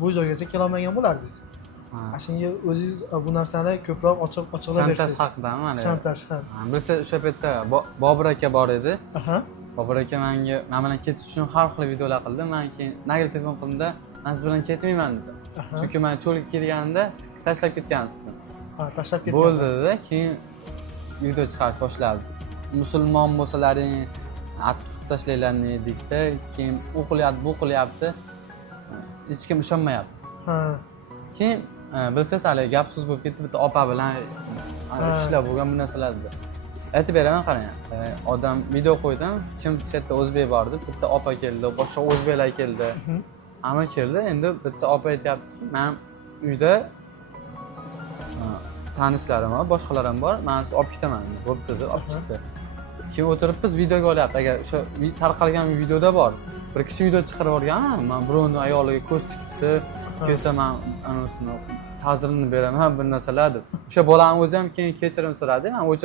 bu joygacha kelolmagan bo'lardingiz. Shunga o'zingiz bu narsani ko'proq ochiqlab bersangiz. Shantaj haqidami mana? Shantaj, ha. Bilsa o'sha paytda Bobur aka bor edi. Aha. Bobur aka menga men bilan ketish uchun har xil videolar qildi. Men keyin naga telefon qildimda, "Men siz bilan ketmayman" dedi. Chunki men cho'lga kelganimda tashlab ketgansiz. Ha, tashlab ketgan. Bo'ldi-da, keyin video chiqarish boshladi. Musulmon bo'lsalaring, atib siqib tashlanglar dedikda, keyin u qilyapti, bu qilyapti. Hech kim ishonmayapti. Ha. Keyin bilsangiz hali gap so'z bo'lib ketdi, bitta opa bilan ishlar bo'lgan bu narsalarda. Aytib beraman, qarang. Odam video qo'ydim, kim shu yerda o'zbek bor deb, bitta opa keldi, boshqa o'zbeklar keldi. Hamma keldi. Endi bitta opa aytayapti, "Men uyda tanishlarim bor, boshqalar ham bor. Men sizni olib ketaman" deb. "Bo'pti" deb olib ketdi. Keyin o'tirib biz videoga olyapti. Agar o'sha tarqalgan videoda bor. Bir kishi video chiqarib yuborgan, "Men birovni ayoliga ko'z tikibdi, kelsa men anasini ta'zirini beraman" bir narsalar deb. O'sha bolaning o'zi ham keyin kechirim so'radi. Men o'chirib